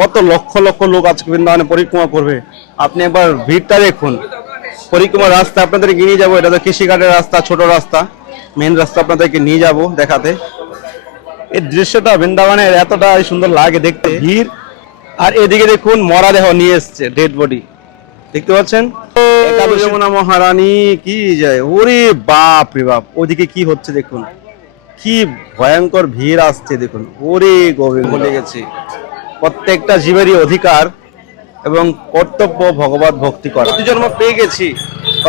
কত লক্ষ লক্ষ লোক আজকে বৃন্দাবনে পরিক্রমা করবে। আপনি একবার ভিড়টা দেখুন। পরিক্রমার রাস্তা আপনাদেরকে নিয়ে যাবো, এটা তো কৃষিঘাটের রাস্তা, ছোট রাস্তা, মেন রাস্তা আপনাদেরকে নিয়ে যাব দেখাতে। এই দৃশ্যটা বৃন্দাবনের এতটা সুন্দর লাগে দেখতে, ভিড়। আর এদিকে দেখুন মরা দেহ নিয়ে এসছে, ডেড বডি দেখতে পাচ্ছেন। যমুনা মহারানী কি যায়, ওরে বাপ রে বাপ, ওদিকে কি হচ্ছে দেখুন, কি ভয়ঙ্কর ভিড় আসছে দেখুন। ওরে গোবিন্দ, বলে গেছি প্রত্যেকটা জীবেরই অধিকার এবং কর্তব্য ভগবত ভক্তি করা। প্রতি জন্ম পেয়ে গেছি,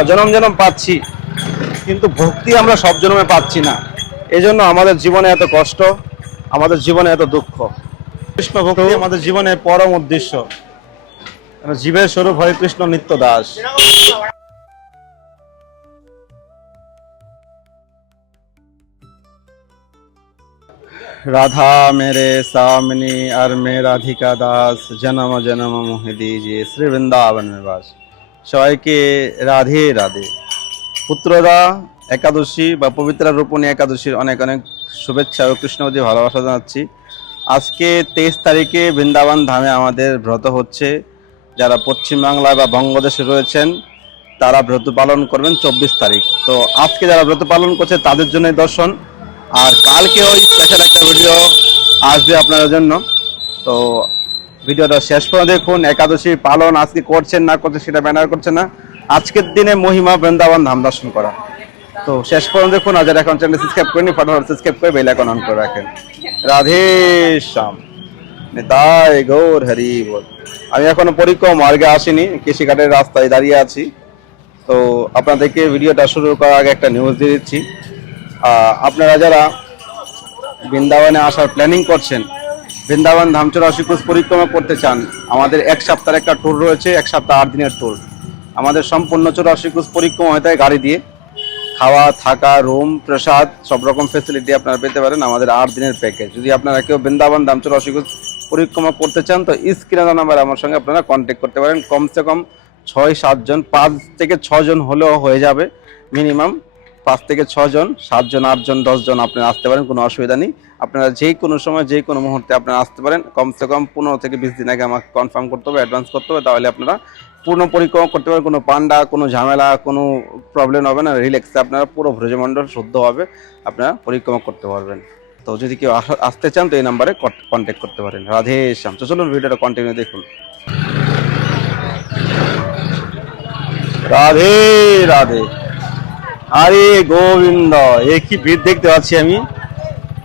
জনম জনম পাচ্ছি, কিন্তু ভক্তি আমরা সব জন্মে পাচ্ছি না। এজন্য আমাদের জীবনে এত কষ্ট, আমাদের জীবনে এত দুঃখ। কৃষ্ণ ভক্তি আমাদের জীবনের পরম উদ্দেশ্য। জীবের স্বরূপ হরে কৃষ্ণ নিত্য দাস। राधा मेरे सामने और मैं राधिका दास, जन्म जन्म मोहि दीजिए श्री वृंदावन में बास। সবাইকে রাধে রাধে। পুত্রদা একাদশী বা পবিত্র রূপণী একাদশীর অনেক অনেক শুভেচ্ছা ও কৃষ্ণবতী ভালোবাসা জানাচ্ছি। আজকে 23 তারিখে বৃন্দাবন ধামে আমাদের ব্রত হচ্ছে। যারা পশ্চিমবাংলা বা বঙ্গদেশে রয়েছেন তারা ব্রত পালন করবেন 24 তারিখ। তো আজকে যারা ব্রত পালন করছে তাদের জন্য দর্শন, আর কালকে ওই স্পেশাল একটা ভিডিও আসবে আপনাদের জন্য। তো ভিডিওটা শেষ করে দেখুন। একাদশী পালন আজকে করছেন না করছেন সেটা ব্যানার করছে না, আজকের দিনে মহিমা বৃন্দাবন ধাম দর্শন করা। তো শেষ পর্যন্ত দেখুন। আর যারা এখন চ্যানেল সাবস্ক্রাইব করেনি ফটাফট সাবস্ক্রাইব করে বেল আইকন অন করে রাখেন। রাধে শ্যাম, নিতাই গৌর হরি বল। আমি এখনো পরিক্রমা মার্গে আসিনি, কৃষিঘাটের রাস্তায় দাঁড়িয়ে আছি। তো আপনাদেরকে ভিডিওটা শুরু করার আগে একটা নিউজ দিয়ে দিচ্ছি। আপনারা যারা বৃন্দাবনে আসার প্ল্যানিং করছেন, বৃন্দাবন ধাম 84 কোষ পরিক্রমা করতে চান, আমাদের এক সপ্তাহের একটা ট্যুর রয়েছে, এক সপ্তাহ 8 দিনের ট্যুর। আমাদের সম্পূর্ণ 84 কোষ পরিক্রমা হয়ে থাকে গাড়ি দিয়ে। খাওয়া থাকা রুম প্রসাদ সব রকম ফেসিলিটি আপনারা পেতে পারেন আমাদের 8 দিনের প্যাকেজ। যদি আপনারা কেউ বৃন্দাবন ধাম 84 কোষ পরিক্রমা করতে চান তো স্ক্রিনে নাম্বার আমার সঙ্গে আপনারা কন্ট্যাক্ট করতে পারেন। কমসে কম 6-7 জন, 5 থেকে 6 জন হলেও হয়ে যাবে মিনিমাম। 5 থেকে 6 জন, 7 জন, 8 জন, 10 জন আপনারা আসতে পারেন, কোনো অসুবিধা নেই। আপনারা যে কোনো সময় যে কোনো মুহূর্তে আপনারা আসতে পারেন। কমসে কম 15 থেকে 20 দিন আগে আমাকে কনফার্ম করতে হবে, অ্যাডভান্স করতে হবে, তাহলে আপনারা পূর্ণ পরিক্রমা করতে পারেন। কোনো পান্ডা, কোনো ঝামেলা, কোনো প্রবলেম হবে না। রিল্যাক্সে আপনারা পুরো ব্রজমণ্ডল শুদ্ধভাবে আপনারা পরিক্রমা করতে পারবেন। তো যদি কেউ আসতে চান তো এই নাম্বারে কন্ট্যাক্ট করতে পারেন। রাধে শ্যাম। তো চলুন ভিডিওটা কন্টিনিউ দেখুন। রাধে রাধে, আরে গোবিন্দ, এ কি ভিড় দেখতে পাচ্ছি আমি।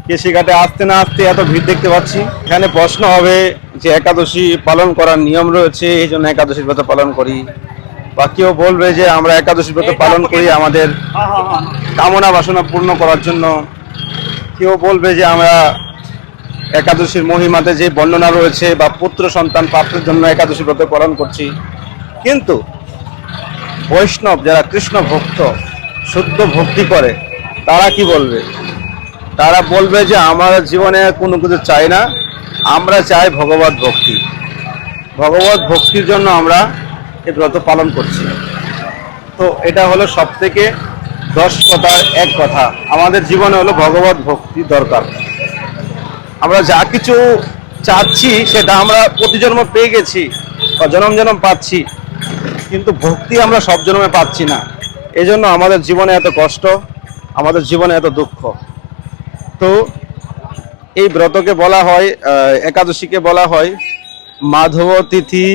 কৃষিঘাটে আসতে না আসতে এত ভিড় দেখতে পাচ্ছি। এখানে প্রশ্ন হবে যে একাদশী পালন করার নিয়ম রয়েছে, এই জন্য একাদশীর ব্রত পালন করি, বা কেউ বলবে যে আমরা একাদশী ব্রত পালন করি আমাদের কামনা বাসনা পূর্ণ করার জন্য। কেউ বলবে যে আমরা একাদশীর মহিমাতে যে বর্ণনা রয়েছে বা পুত্র সন্তান প্রাপ্তির জন্য একাদশী ব্রত পালন করছি। কিন্তু বৈষ্ণব যারা কৃষ্ণ ভক্ত, শুদ্ধ ভক্তি করে, তারা কি বলবে? তারা বলবে যে আমার জীবনে কোনো কিছু চাই না, আমরা চাই ভগবত ভক্তি। ভগবত ভক্তির জন্য আমরা এই ব্রত পালন করছি। তো এটা হলো সব থেকে 10 কথার এক কথা। আমাদের জীবনে হলো ভগবত ভক্তি দরকার। আমরা যা কিছু চাচ্ছি সেটা আমরা প্রতি জন্ম পেয়ে গেছি বা জনম জনম পাচ্ছি, কিন্তু ভক্তি আমরা সব জন্মে পাচ্ছি না। এজন্য আমাদের জীবনে এত কষ্ট, আমাদের জীবনে এত দুঃখ। তো এই ব্রতকে বলা হয়, একাদশীকে বলা হয় মাধব তিথি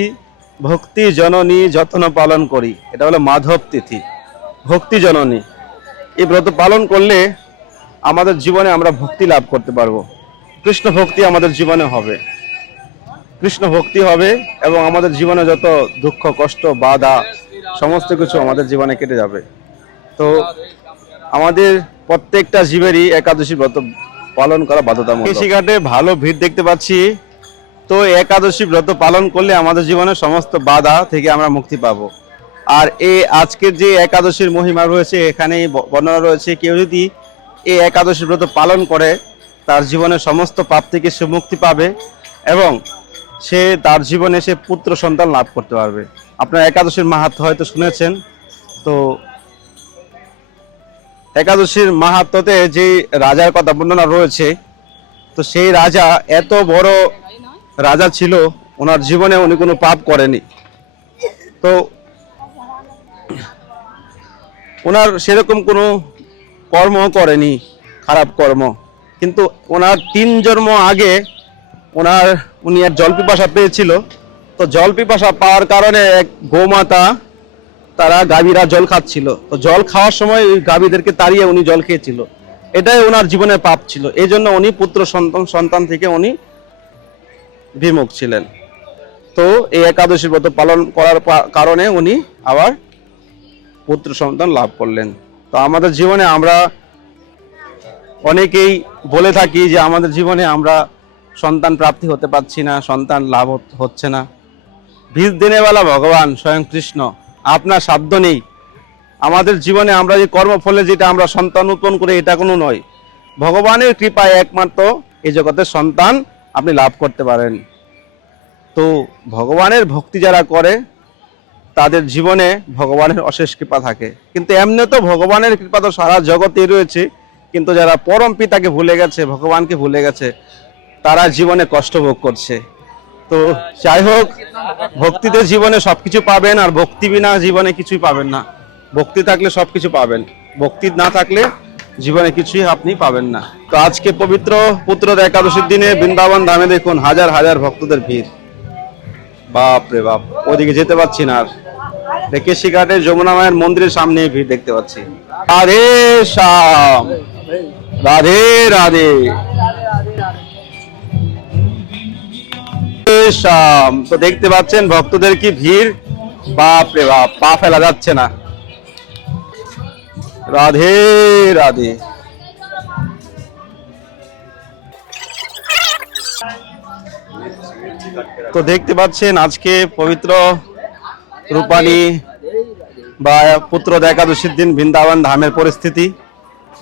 ভক্তি জননী যত্ন পালন করি। এটা হলো মাধব তিথি, ভক্তি জননী। এই ব্রত পালন করলে আমাদের জীবনে আমরা ভক্তি লাভ করতে পারবো। কৃষ্ণ ভক্তি আমাদের জীবনে হবে, কৃষ্ণ ভক্তি হবে, এবং আমাদের জীবনে যত দুঃখ কষ্ট বাধা সমস্ত কিছু আমাদের জীবনে কেটে যাবে। তো আমাদের প্রত্যেকটা জীবেরই একাদশী ব্রত পালন করা বাধ্যতামূলক। কৃষিঘাটে ভালো ভিড় দেখতে পাচ্ছি। তো একাদশী ব্রত পালন করলে আমাদের জীবনে সমস্ত বাধা থেকে আমরা মুক্তি পাবো। আর এই আজকের যে একাদশীর মহিমা রয়েছে এখানে বর্ণনা রয়েছে, কেউ যদি এই একাদশী ব্রত পালন করে তার জীবনের সমস্ত পাপ থেকে সে মুক্তি পাবে এবং সে তার জীবনে সে পুত্র সন্তান লাভ করতে পারবে। আপনারা একাদশীর মাহাত্ম্য হয়তো শুনেছেন। তো একাদশীর মাহাত্ম্যতে যে রাজার কথা বর্ণনা রয়েছে, তো সেই রাজা এত বড় রাজা ছিল, ওনার জীবনে উনি কোনো পাপ করেনি। তো ওনার সেরকম কোনো কর্ম করেনি, খারাপ কর্ম, কিন্তু ওনার 3 জন্ম আগে উনি এক জল পিপাসা পেয়েছিল। তো জল পিপাসা পাওয়ার কারণে এক গোমাতা, তারা গাভীরা জল খাচ্ছিল, তো জল খাওয়ার সময় ওই গাভীদেরকে তাড়িয়ে উনি জল খেয়েছিল। এটাই ওনার জীবনের পাপ ছিল, এই জন্য উনি পুত্র সন্তান থেকে উনি বিমুখ ছিলেন। তো এই একাদশী ব্রত পালন করার কারণে উনি আবার পুত্র সন্তান লাভ করলেন। তো আমাদের জীবনে আমরা অনেকেই বলে থাকি যে আমাদের জীবনে আমরা সন্তান প্রাপ্তি হতে পারছি না, সন্তান লাভ হচ্ছে না। বীজ দেনেওয়ালা ভগবান স্বয়ং কৃষ্ণ, আপনার সাধ্য নেই। আমাদের জীবনে আমরা যে কর্মফলে যেটা আমরা সন্তান উৎপন্ন করে এটা কোনো নয়, ভগবানের কৃপায় একমাত্র এই জগতের সন্তান আপনি লাভ করতে পারেন। তো ভগবানের ভক্তি যারা করে তাদের জীবনে ভগবানের অশেষ কৃপা থাকে। কিন্তু এমনি তো ভগবানের কৃপা তো সারা জগতেই রয়েছে, কিন্তু যারা পরম পিতাকে ভুলে গেছে, ভগবানকে ভুলে গেছে, তারা জীবনে কষ্ট ভোগ করছে। তো যাই হোক, ভক্তিতে জীবনে সবকিছু পাবেন, আর ভক্তি বিনা জীবনে কিছুই পাবেন না। ভক্তি থাকলে সবকিছু পাবেন, ভক্তি না থাকলে জীবনে কিছুই আপনি পাবেন না। তো আজকে পবিত্র পুত্রদ একাদশীর দিনে বৃন্দাবন ধামে দেখুন হাজার হাজার ভক্তদের ভিড়। বাপ রে বাপ, ওদিকে যেতে পারছি না আর। কেশি ঘাটের যমুনা মায়ের মন্দিরের সামনে ভিড় দেখতে পাচ্ছি। রাধে শ্যাম, রাধে রাধে শ্যাম। তো দেখতে পাচ্ছেন ভক্তদের কি ভিড়, বাপ রে বাপ, পা ফেলা যাচ্ছে না। রাধে রাধে। তো দেখতে পাচ্ছেন আজকে পবিত্র রূপালী বা পুত্রদ একাদশীর দিন বৃন্দাবন ধামের পরিস্থিতি।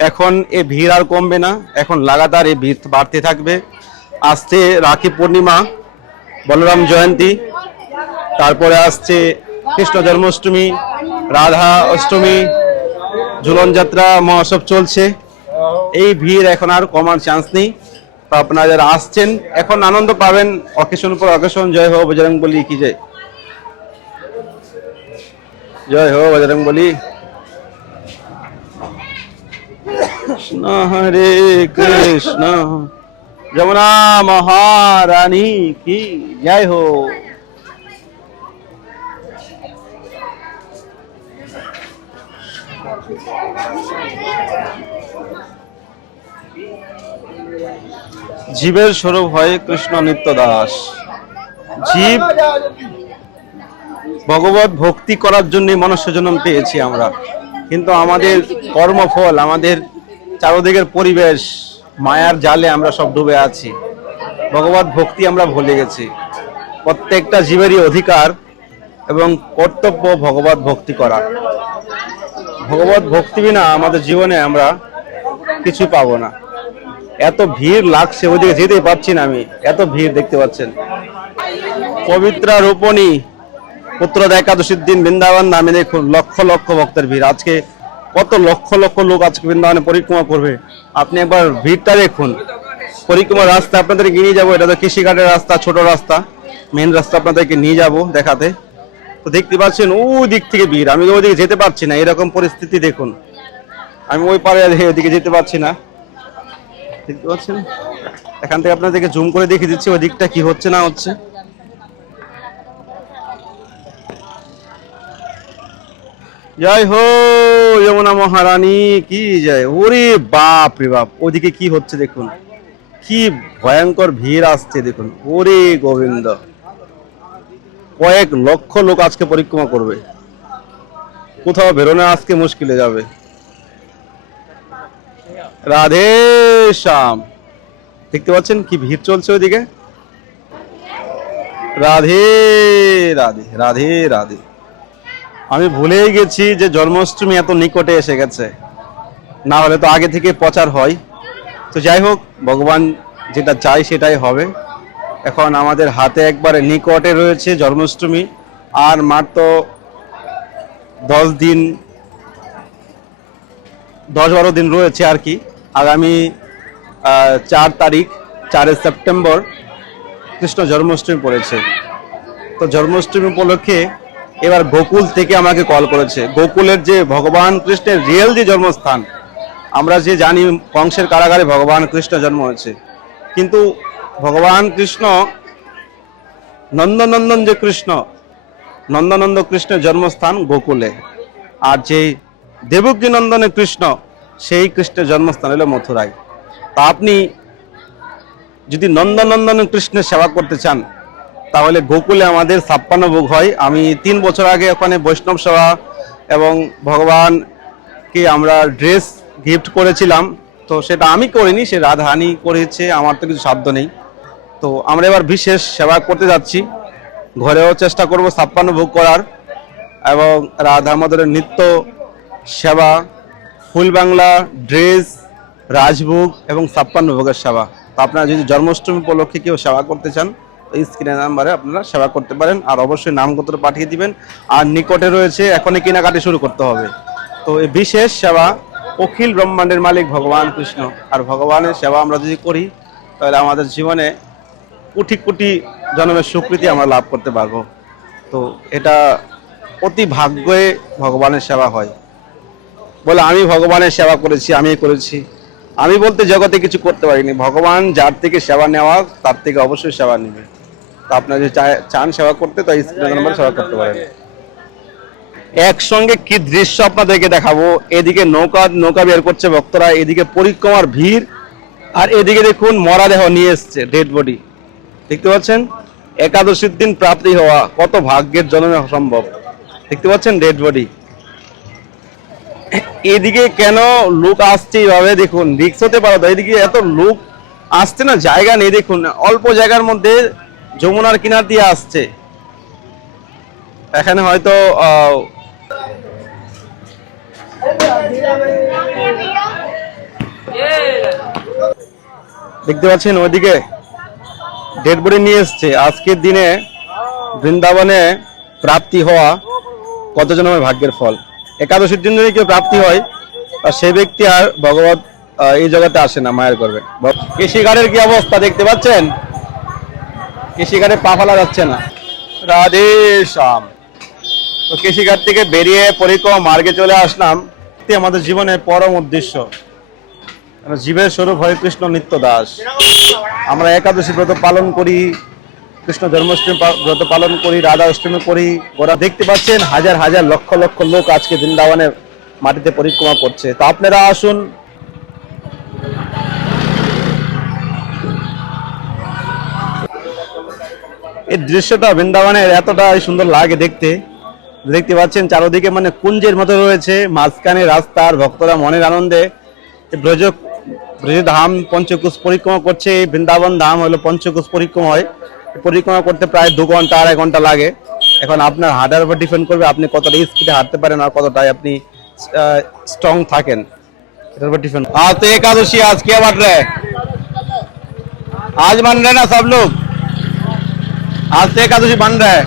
এখন এই ভিড় আর কমবে না, এখন লাগাতার এই ভিড় বাড়তে থাকবে। আসছে রাখি পূর্ণিমা, বলরাম জয়ন্তী, তারপরে আসছে কৃষ্ণ জন্মাষ্টমী, রাধা অষ্টমী, ঝুলন যাত্রা মহোৎসব চলছে। এই ভিড় এখন আর কমার চান্স নেই। তো আপনারা যারা আসছেন এখন আনন্দ পাবেন, অকেশন উপর অকেশন। জয় হো বজরং বলি কি জয়, জয় হো বজরং বলি। কৃষ্ণ হরে কৃষ্ণ, যমুনা মহারানী কি জয় হো। জীবের স্বরূপ হয় কৃষ্ণ নিত্য দাস। জীব ভগবত ভক্তি করার জন্য মনুষ্য জন্ম পেয়েছি আমরা, কিন্তু আমাদের কর্মফল, আমাদের চারদিকের পরিবেশ, মায়ার জালে আমরা সব ডুবে আছি। ভগবত ভক্তি আমরা ভুলে গেছি। প্রত্যেকটা জীবেরই অধিকার এবং কর্তব্য ভগবত ভক্তি করা। ভগবত ভক্তি বিনা আমাদের জীবনে আমরা কিছু পাবো না। এত ভিড় লাগছে, ওইদিকে যেতেই পারছি না আমি, এত ভিড় দেখতে পাচ্ছেন। পবিত্রা রূপণী পুত্রদ একাদশীর দিন বৃন্দাবন ধামে দেখুন লক্ষ লক্ষ ভক্তের ভিড়। আজকে কত লক্ষ লক্ষ লোক আজকে বৃন্দাবনে পরিক্রমা করবে, আপনি একবার ভিড়টা দেখুন। পরিক্রমার রাস্তা আপনাদেরকে নিয়ে যাবো, এটা তো কৃষিঘাটের রাস্তা, ছোট রাস্তা, মেন রাস্তা আপনাদেরকে নিয়ে যাব দেখাতে। তো দেখতে পাচ্ছেন ওই দিক থেকে ভিড়, আমি ওইদিকে যেতে পারছি না, এরকম পরিস্থিতি দেখুন। আমি ওই পারে ওইদিকে যেতে পারছি না, দেখতে পাচ্ছেন। এখান থেকে আপনাদেরকে জুম করে দেখিয়ে দিচ্ছি ওই দিকটা কি হচ্ছে না হচ্ছে। জয় হো যমুনা মহারানী কি জয়। ওরে বাপ রে বাপ, ওদিকে কি হচ্ছে দেখুন, কি ভয়ঙ্কর ভিড় আসছে দেখুন। ওরে গোবিন্দ, কয়েক লক্ষ লোক আজকে পরিক্রমা করবে, কোথাও বেরোনো আজকে মুশকিল হয়ে যাবে। রাধে শ্যাম, দেখতে পাচ্ছেন কি ভিড় চলছে ওইদিকে। রাধে রাধে, রাধে রাধে। আমি ভুলেই গেছি যে জন্মাষ্টমী এত নিকটে এসে গেছে, না হলে তো আগে থেকে প্রচার হয়। তো যাই হোক, ভগবান যেটা চাই সেটাই হবে। এখন আমাদের হাতে একবারে নিকটে রয়েছে জন্মাষ্টমী, আর মাত্র 10-12 দিন রয়েছে আর কি। আগামী 4 তারিখ 4 সেপ্টেম্বর কৃষ্ণ জন্মাষ্টমী পড়েছে। তো জন্মাষ্টমী উপলক্ষে এবার গোকুল থেকে আমাকে কল করেছে। গোকুলের যে ভগবান কৃষ্ণের রিয়েল যে জন্মস্থান, আমরা যে জানি কংসের কারাগারে ভগবান কৃষ্ণ জন্ম হয়েছে, কিন্তু ভগবান কৃষ্ণ নন্দনন্দন যে কৃষ্ণ, নন্দনন্দ কৃষ্ণের জন্মস্থান গোকুলে, আর যে দেবকী নন্দনের কৃষ্ণ, সেই কৃষ্ণের জন্মস্থান হলো মথুরায়। তা আপনি যদি নন্দনন্দন কৃষ্ণের সেবা করতে চান তাহলে গোকুলে আমাদের 56 ভোগ হয়। আমি 3 বছর আগে ওখানে বৈষ্ণব সেবা এবং ভগবানকে আমরা ড্রেস গিফট করেছিলাম, তো সেটা আমি করিনি, সে রাধারানী করেছে, আমার তো কিছু সাধ্য নেই। তো আমরা এবার বিশেষ সেবা করতে যাচ্ছি, ঘরেও চেষ্টা করব 56 ভোগ করার, এবং রাধা মাধবের নিত্য সেবা, ফুল বাংলা ড্রেস, রাজভোগ এবং 56 ভোগের সেবা। তো আপনারা যদি জন্মাষ্টমী উপলক্ষে কেউ সেবা করতে চান, এই স্ক্রিনের নাম্বারে আপনারা সেবা করতে পারেন, আর অবশ্যই নামগোত্র পাঠিয়ে দিবেন। আর নিকটে রয়েছে, এখনই কেনাকাটি শুরু করতে হবে। তো এই বিশেষ সেবা অখিল ব্রহ্মাণ্ডের মালিক ভগবান কৃষ্ণ, আর ভগবানের সেবা আমরা যদি করি তাহলে আমাদের জীবনে কোটি কোটি জন্মের স্বীকৃতি আমরা লাভ করতে পারবো। তো এটা অতি ভাগ্যে ভগবানের সেবা হয়। বলে আমি ভগবানের সেবা করেছি, আমি করেছি, আমি বলতে জগতে কিছু করতে পারিনি। ভগবান যার থেকে সেবা নেওয়া তার থেকে অবশ্যই সেবা নেবে। তো আপনারা যদি চান সেবা করতে, তো স্ক্রিনের নাম্বারে সেবা করতে পারেন। একসঙ্গে কি দৃশ্য আপনাদেরকে দেখাবো, এদিকে নৌকা বের করছে ভক্তরা, এদিকে পরিক্রমার ভিড়, আর এদিকে দেখুন মরা দেহ নিয়ে এসছে, ডেড বডি দেখতে পাচ্ছেন। একাদশীর দিন প্রাপ্তি হওয়া কত ভাগ্যের জন্মে সম্ভব, দেখতে পাচ্ছেন ডেড বডি। এদিকে কেন লোক আসছে এইভাবে, দেখুন রিক্স হতে পারো, এদিকে এত লোক আসছে না, জায়গা নেই। দেখুন অল্প জায়গার মধ্যে যমুনার কিনার দিয়ে আসছে। এখানে হয়তো দেখতে পাচ্ছেন ওইদিকে ডেড বডি নিয়ে এসছে। আজকের দিনে বৃন্দাবনে প্রাপ্তি হওয়া কত জনের ভাগ্যের ফল। একাদশীর দিন যদি কেউ প্রাপ্তি হয়, আর সেই ব্যক্তি আর ভগবত এই জগতে আসে না, মায়ের করবে। কৃষিঘাটের কি অবস্থা দেখতে পাচ্ছেন, কৃষিঘাটে পা ফেলা যাচ্ছে না। রাধে শ্যাম। তো কৃষিঘাট থেকে বেরিয়ে পরিক্রমা মার্গে চলে আসলাম। আমাদের জীবনের পরম উদ্দেশ্য, জীবের স্বরূপ হয় কৃষ্ণ নিত্য দাস। আমরা একাদশী ব্রত পালন করি, কৃষ্ণ জন্মাষ্টমী ব্রত পালন করি, রাধা অষ্টমী করি। ওরা দেখতে পাচ্ছেন হাজার হাজার লক্ষ লক্ষ লোক আজকে বৃন্দাবনের মাটিতে পরিক্রমা করছে। তো আপনারা আসুন, এই দৃশ্যটা বৃন্দাবনের এতটাই সুন্দর লাগে দেখতে। দেখতে পাচ্ছেন চারদিকে মানে কুঞ্জের মতো রয়েছে, মাঝখানে রাস্তার ভক্তরা মনের আনন্দে ব্রজধাম পঞ্চকোশ পরিক্রমা করছে। বৃন্দাবন ধাম হলো পঞ্চকোশ পরিক্রমা হয়, পরিক্রমা করতে প্রায় 2 ঘন্টা 2.5 ঘন্টা লাগে। এখন আপনার হাঁটার উপর ডিপেন্ড করবে, আপনি কতটা স্পিডে হাঁটতে পারেন আর কতটাই আপনি স্ট্রং থাকেন, এটার উপর ডিপেন্ড। आज तो एकादशी, आज क्या बन रहा है, आज बन रहे ना सब लोग, आज तो एकादशी बन रहा है।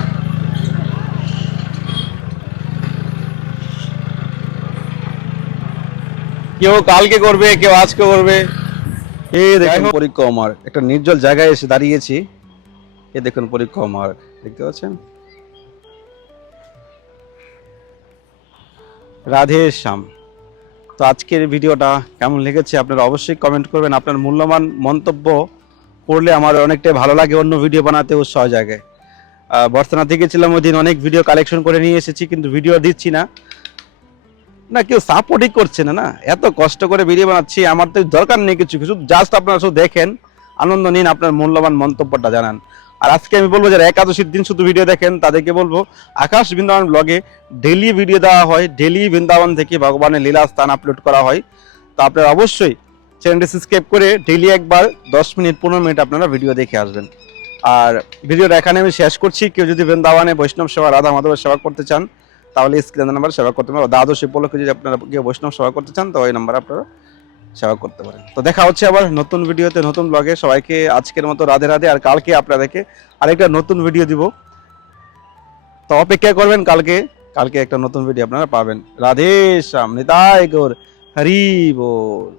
কেউ কালকে করবে, কেউ আজকে করবে। এই দেখুন পরিক্রমার একটা নির্জল জায়গায় এসে দাঁড়িয়েছি। এই দেখুন পরিক্রমার, দেখতে পাচ্ছেন। রাধে শ্যাম। তো আজকের ভিডিওটা কেমন লেগেছে আপনারা অবশ্যই কমেন্ট করবেন। আপনার মূল্যবান মন্তব্য করলে আমার অনেকটাই ভালো লাগে, অন্য ভিডিও বানাতে উৎসাহ জায়গায়। বর্ষানা থেকে ছিলাম ওই দিন, অনেক ভিডিও কালেকশন করে নিয়ে এসেছি, কিন্তু ভিডিও দিচ্ছি না, কেউ সাপোর্টই করছে না। এত কষ্ট করে ভিডিও বানাচ্ছি, আমার তো দরকার নেই কিছু কিছু, জাস্ট আপনারা শুধু দেখেন, আনন্দ নিন, আপনার মূল্যবান মন্তব্যটা জানান। আর আজকে আমি বলবো যারা একাদশীর দিন শুধু ভিডিও দেখেন তাদেরকে বলবো, আকাশ বৃন্দাবন ব্লগে ডেলি ভিডিও দেওয়া হয়, ডেলি বৃন্দাবন থেকে ভগবানের লীলা স্থান আপলোড করা হয়। তো আপনারা অবশ্যই চ্যানেলটি সাবস্ক্রাইব করে ডেলি একবার 10 মিনিট 15 মিনিট আপনারা ভিডিও দেখে আসবেন। আর ভিডিওটা এখানে আমি শেষ করছি। কেউ যদি বৃন্দাবনে বৈষ্ণব সেবা, রাধা মাধবের সেবা করতে চান তাহলে স্ক্রিনের নাম্বার সেবা করতে পারেন। দ্বাদশী উপলক্ষে যদি আপনারা কেউ বৈষ্ণব সেবা করতে চান তো ওই নাম্বার আপনারা সেবা করতে পারেন। তো দেখা হচ্ছে আবার নতুন ভিডিওতে, নতুন ব্লগে। সবাইকে আজকের মতো রাধে রাধে। আর কালকে আপনাদেরকে আরেকটা নতুন ভিডিও দিব, তো অপেক্ষা করবেন। কালকে একটা নতুন ভিডিও আপনারা পাবেন। রাধে শ্যাম, নিতাই গৌর, হরি বল।